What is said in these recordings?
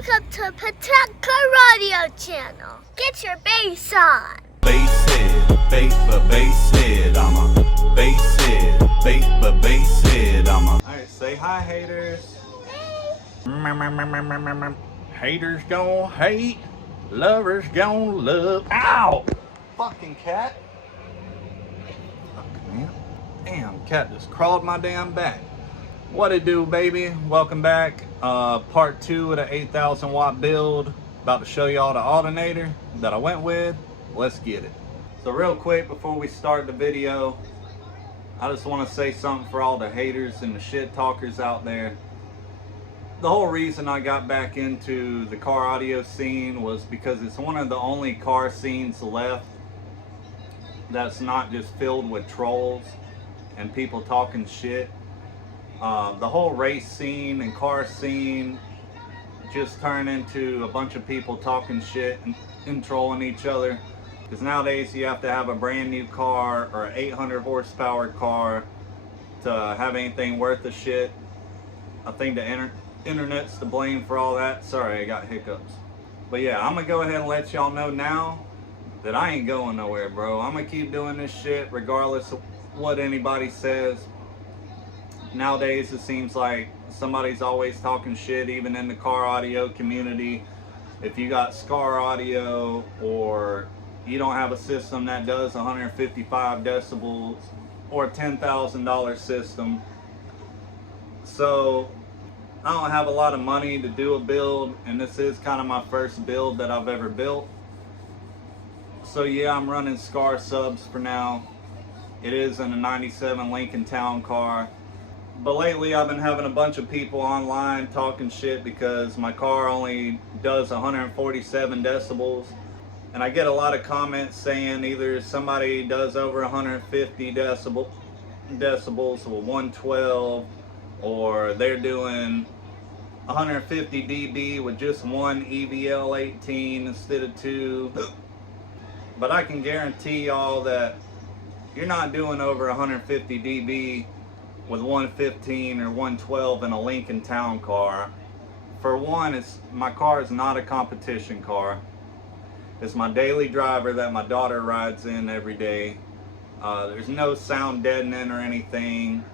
Welcome to Protect Radio channel. Get your bass on. Bass head, I'm a bass head, I'm a. Alright, say hi, haters. Hey. Haters gon' hate, lovers gon' love. Ow! Fucking cat. Fuck, man. Damn, cat just crawled my damn back. What it do, baby? Welcome back. Part 2 of the 8,000 watt build. About to show y'all the alternator that I went with. Let's get it. So real quick before we start the video, I just want to say something for all the haters and the shit talkers out there. The whole reason I got back into the car audio scene was because it's one of the only car scenes left that's not just filled with trolls and people talking shit. The whole race scene and car scene just turned into a bunch of people talking shit and trolling each other. Because nowadays you have to have a brand new car or an 800 horsepower car to have anything worth a shit. I think the internet's to blame for all that. Sorry, I got hiccups. But yeah, I'm gonna go ahead and let y'all know now that I ain't going nowhere, bro. I'm gonna keep doing this shit regardless of what anybody says. Nowadays it seems like somebody's always talking shit, even in the car audio community. If you got Skar audio or you don't have a system that does 155 decibels or a $10,000 system. So I don't have a lot of money to do a build, and this is kind of my first build that I've ever built. So yeah, I'm running Skar subs for now. It is in a 97 Lincoln Town car. But lately I've been having a bunch of people online talking shit because my car only does 147 decibels. And I get a lot of comments saying either somebody does over 150 decibels or 112, or they're doing 150 dB with just one EVL 18 instead of two. But I can guarantee y'all that you're not doing over 150 dB with 115 or 112 in a Lincoln Town car. For one, my car is not a competition car. It's my daily driver that my daughter rides in every day. There's no sound deadening or anything.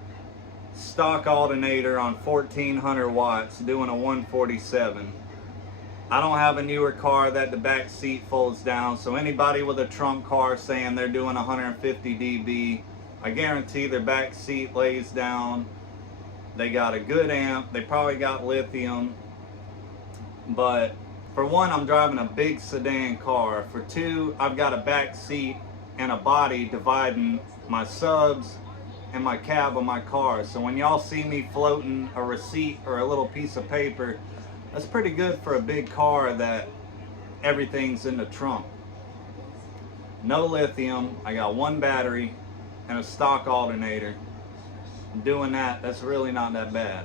Stock alternator on 1400 watts doing a 147. I don't have a newer car that the back seat folds down, so anybody with a trunk car saying they're doing 150 dB, I guarantee their back seat lays down. They got a good amp. They probably got lithium. But for one, I'm driving a big sedan car. For two, I've got a back seat and a body dividing my subs and my cab of my car. So when y'all see me floating a receipt or a little piece of paper, that's pretty good for a big car that everything's in the trunk. No lithium. I got one battery and a stock alternator. Doing that's really not that bad.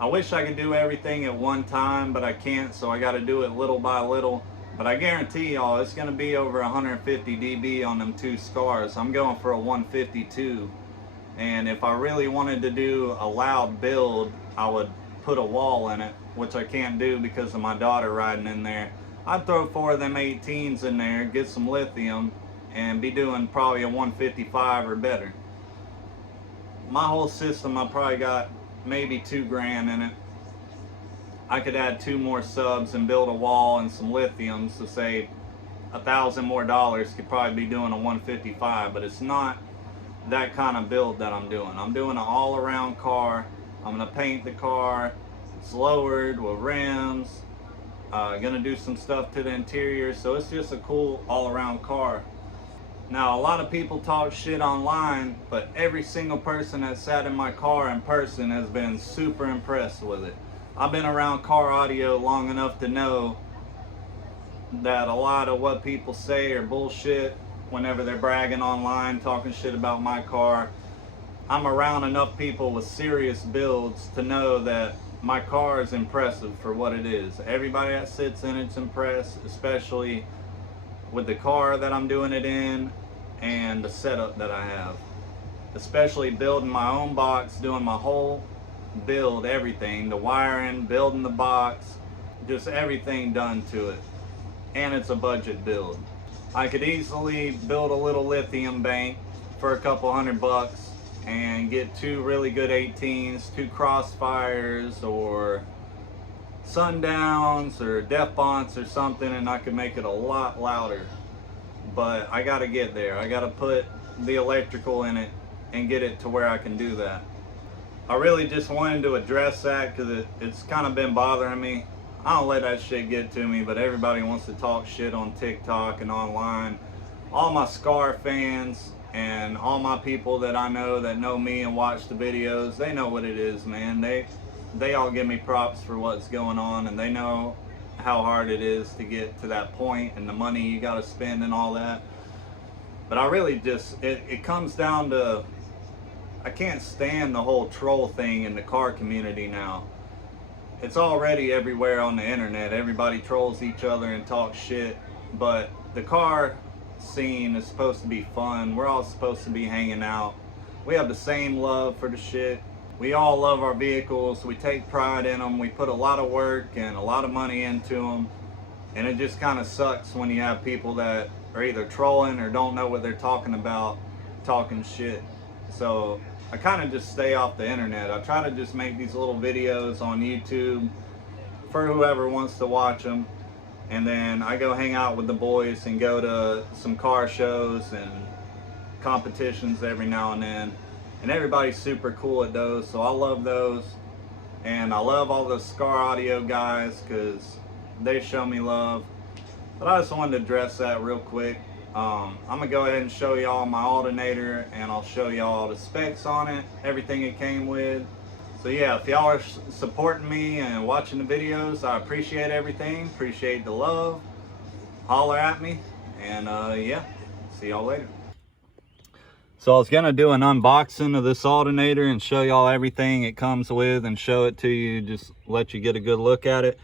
I wish I could do everything at one time, but I can't, so I got to do it little by little. But I guarantee y'all it's going to be over 150 dB on them two Skars. I'm going for a 152, and if I really wanted to do a loud build, I would put a wall in it, which I can't do because of my daughter riding in there. I'd throw 4 of them 18s in there, get some lithium, and be doing probably a 155 or better. My whole system, I probably got maybe $2,000 in it. I could add 2 more subs and build a wall and some lithiums, so say $1,000 more could probably be doing a 155, but it's not that kind of build that I'm doing. I'm doing an all-around car. I'm gonna paint the car. It's lowered with rims. Gonna do some stuff to the interior, so it's just a cool all-around car. Now, a lot of people talk shit online, but every single person that sat in my car in person has been super impressed with it. I've been around car audio long enough to know that a lot of what people say are bullshit whenever they're bragging online, talking shit about my car. I'm around enough people with serious builds to know that my car is impressive for what it is. Everybody that sits in it's impressed, especially with the car that I'm doing it in and the setup that I have. Especially building my own box, doing my whole build, everything, the wiring, building the box, just everything done to it. And it's a budget build. I could easily build a little lithium bank for a couple $100 and get 2 really good 18s, 2 Crossfires or Sundowns or Death Bonds or something, and I could make it a lot louder. But I gotta get there. I gotta put the electrical in it and get it to where I can do that. I really just wanted to address that because it's kind of been bothering me. I don't let that shit get to me, but everybody wants to talk shit on TikTok and online. All my Skar fans and all my people that I know that know me and watch the videos, they know what it is, man. They all give me props for what's going on, and they know how hard it is to get to that point and the money you got to spend and all that. But I really just, it comes down to, I can't stand the whole troll thing in the car community now. It's already everywhere on the internet. Everybody trolls each other and talks shit, but the car scene is supposed to be fun. We're all supposed to be hanging out. We have the same love for the shit. We all love our vehicles. We take pride in them. We put a lot of work and a lot of money into them. And it just kind of sucks when you have people that are either trolling or don't know what they're talking about, talking shit. So I kind of just stay off the internet. I try to just make these little videos on YouTube for whoever wants to watch them. And then I go hang out with the boys and go to some car shows and competitions every now and then. And everybody's super cool at those, so I love those. And I love all the Skar Audio guys because they show me love. But I just wanted to address that real quick. I'm gonna go ahead and show y'all my alternator, and I'll show y'all the specs on it, everything it came with. So yeah, if y'all are supporting me and watching the videos, I appreciate everything, appreciate the love. Holler at me, and yeah, see y'all later. So I was gonna do an unboxing of this alternator and show y'all everything it comes with and show it to you, just let you get a good look at it.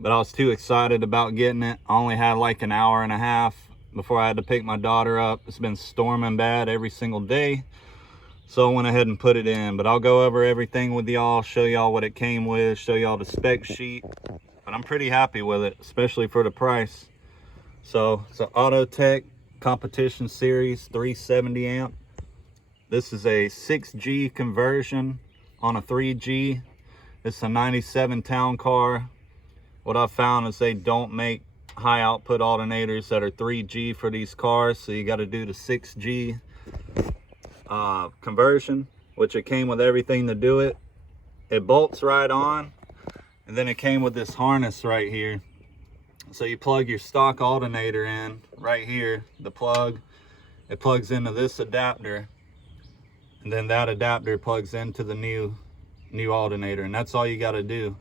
But I was too excited about getting it. I only had like an hour and a half before I had to pick my daughter up. It's been storming bad every single day, so I went ahead and put it in. But I'll go over everything with y'all, show y'all what it came with, show y'all the spec sheet. But I'm pretty happy with it, especially for the price. So it's an Autotech Competition Series 370 amp. This is a 6G conversion on a 3G. It's a 97 town car. What I've found is they don't make high output alternators that are 3G for these cars, so you got to do the 6G conversion, which it came with everything to do it. It bolts right on, and then it came with this harness right here. So you plug your stock alternator in right here, the plug. It plugs into this adapter, and then that adapter plugs into the new alternator, and that's all you got to do.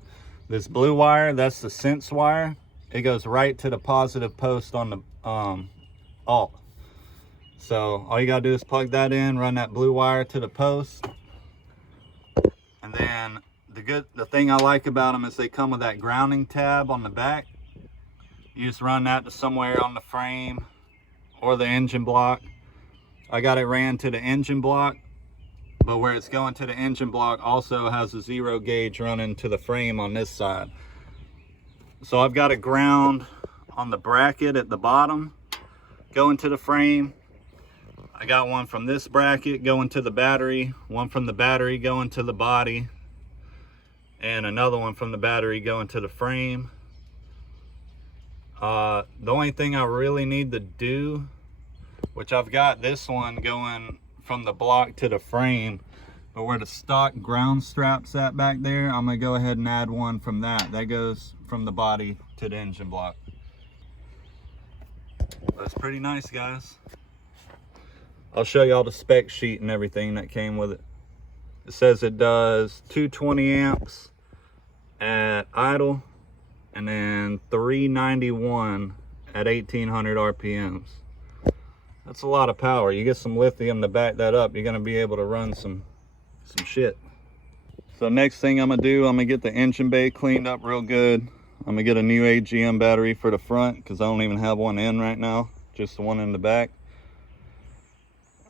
This blue wire, that's the sense wire. It goes right to the positive post on the alt. So all you gotta do is plug that in, run that blue wire to the post. And then the thing I like about them is they come with that grounding tab on the back. You just run that to somewhere on the frame or the engine block. I got it ran to the engine block, but where it's going to the engine block also has a 0 gauge running to the frame on this side. So I've got a ground on the bracket at the bottom going to the frame. I got one from this bracket going to the battery, one from the battery going to the body, and another one from the battery going to the frame. The only thing I really need to do, which I've got this one going from the block to the frame, but where the stock ground strap's at back there, I'm gonna go ahead and add one from that. That goes from the body to the engine block. That's pretty nice, guys. I'll show y'all the spec sheet and everything that came with it. It says it does 220 amps at idle, and then 391 at 1800 RPMs. That's a lot of power. You get some lithium to back that up, you're gonna be able to run some shit. So next thing I'm gonna do, I'm gonna get the engine bay cleaned up real good. I'm gonna get a new AGM battery for the front because I don't even have one in right now, just the one in the back.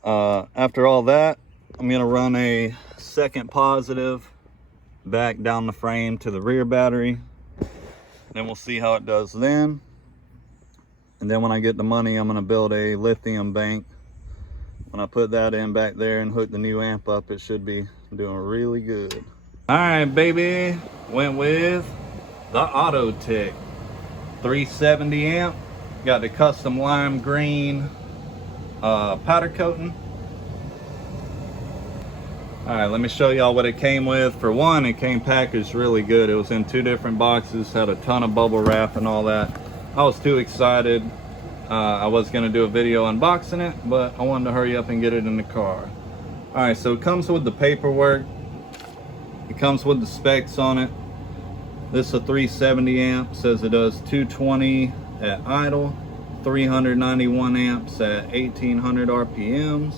After all that, I'm gonna run a second positive back down the frame to the rear battery. Then we'll see how it does then. And then when I get the money, I'm gonna build a lithium bank. When I put that in back there and hook the new amp up, it should be doing really good. All right, baby. Went with the Autotech 370 amp. Got the custom lime green powder coating. All right, let me show y'all what it came with. For one, it came packaged really good. It was in 2 different boxes, had a ton of bubble wrap and all that. I was too excited. I was gonna do a video unboxing it, but I wanted to hurry up and get it in the car. All right, so it comes with the paperwork. It comes with the specs on it. This is a 370 amp, says it does 220 at idle, 391 amps at 1800 RPMs.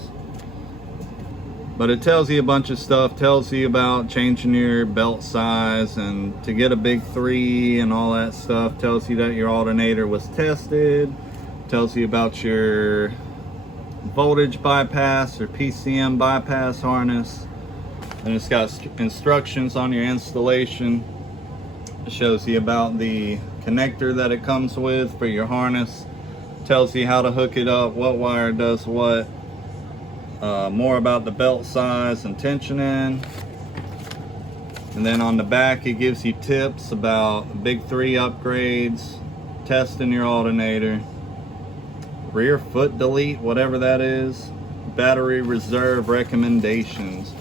But it tells you a bunch of stuff, tells you about changing your belt size and to get a big 3 and all that stuff. Tells you that your alternator was tested. Tells you about your voltage bypass or PCM bypass harness. And it's got instructions on your installation. It shows you about the connector that it comes with for your harness. Tells you how to hook it up, what wire does what. More about the belt size and tensioning. And then on the back it gives you tips about big 3 upgrades, testing your alternator, rear foot delete, whatever that is, battery reserve recommendations.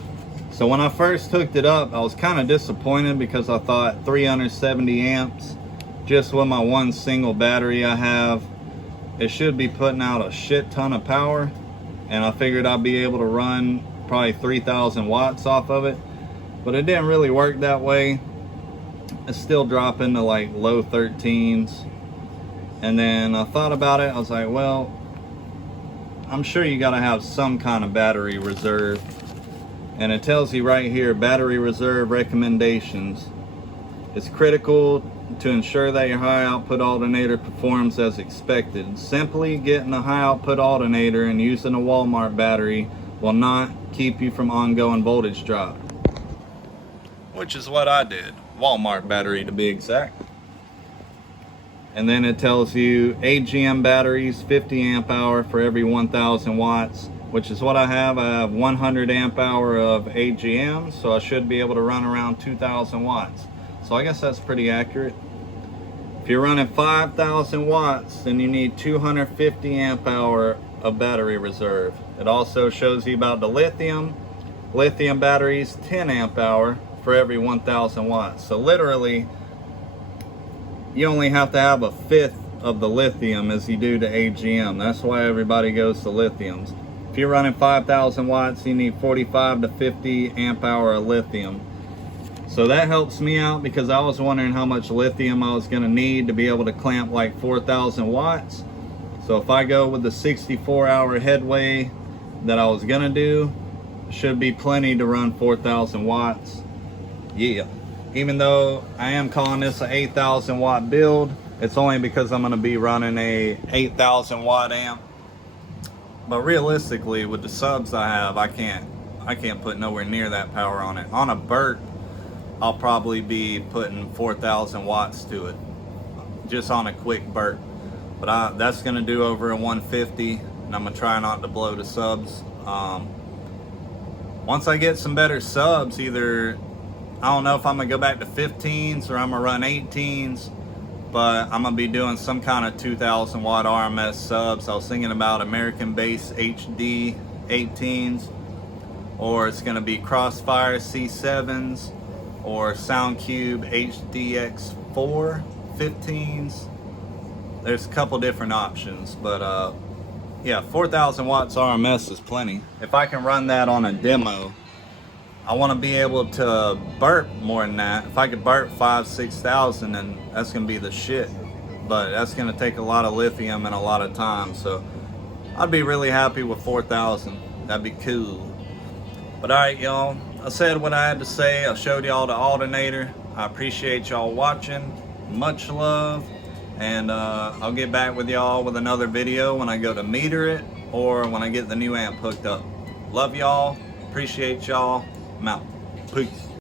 So when I first hooked it up, I was kind of disappointed because I thought 370 amps, just with my one single battery I have, it should be putting out a shit ton of power. And I figured I'd be able to run probably 3,000 watts off of it. But it didn't really work that way. It's still dropping to like low 13s. And then I thought about it, I was like, well, I'm sure you gotta have some kind of battery reserve. And it tells you right here, battery reserve recommendations. It's critical to ensure that your high output alternator performs as expected. Simply getting a high output alternator and using a Walmart battery will not keep you from ongoing voltage drop. Which is what I did. Walmart battery to be exact. And then it tells you AGM batteries, 50 amp hour for every 1000 watts, which is what I have. I have 100 amp hour of AGM, so I should be able to run around 2000 watts. So I guess that's pretty accurate. If you're running 5,000 watts, then you need 250 amp hour of battery reserve. It also shows you about the lithium. Lithium batteries, 10 amp hour for every 1,000 watts. So literally, you only have to have 1/5 of the lithium as you do to AGM. That's why everybody goes to lithiums. If you're running 5,000 watts, you need 45 to 50 amp hour of lithium. So that helps me out because I was wondering how much lithium I was gonna need to be able to clamp like 4,000 watts. So if I go with the 64-hour headway that I was gonna do, should be plenty to run 4,000 watts. Yeah. Even though I am calling this an 8,000 watt build, it's only because I'm gonna be running a 8,000 watt amp. But realistically, with the subs I have, I can't put nowhere near that power on it. On a Burt, I'll probably be putting 4,000 watts to it, just on a quick Burt. But that's gonna do over a 150, and I'm gonna try not to blow the subs. Once I get some better subs, either, I don't know if I'm gonna go back to 15s or I'm gonna run 18s, but I'm gonna be doing some kind of 2,000 watt RMS subs. I was thinking about American Base HD 18s, or it's gonna be Crossfire C7s, or Soundcube HDX4 15s. There's a couple different options, but yeah, 4,000 watts RMS is plenty. If I can run that on a demo, I want to be able to burp more than that. If I could burp 5,000-6,000, then that's gonna be the shit. But that's gonna take a lot of lithium and a lot of time, so I'd be really happy with 4,000. That'd be cool. But all right, y'all, I said what I had to say. I showed y'all the alternator. I appreciate y'all watching. Much love. And I'll get back with y'all with another video when I go to meter it or when I get the new amp hooked up. Love y'all. Appreciate y'all. I'm out. Peace.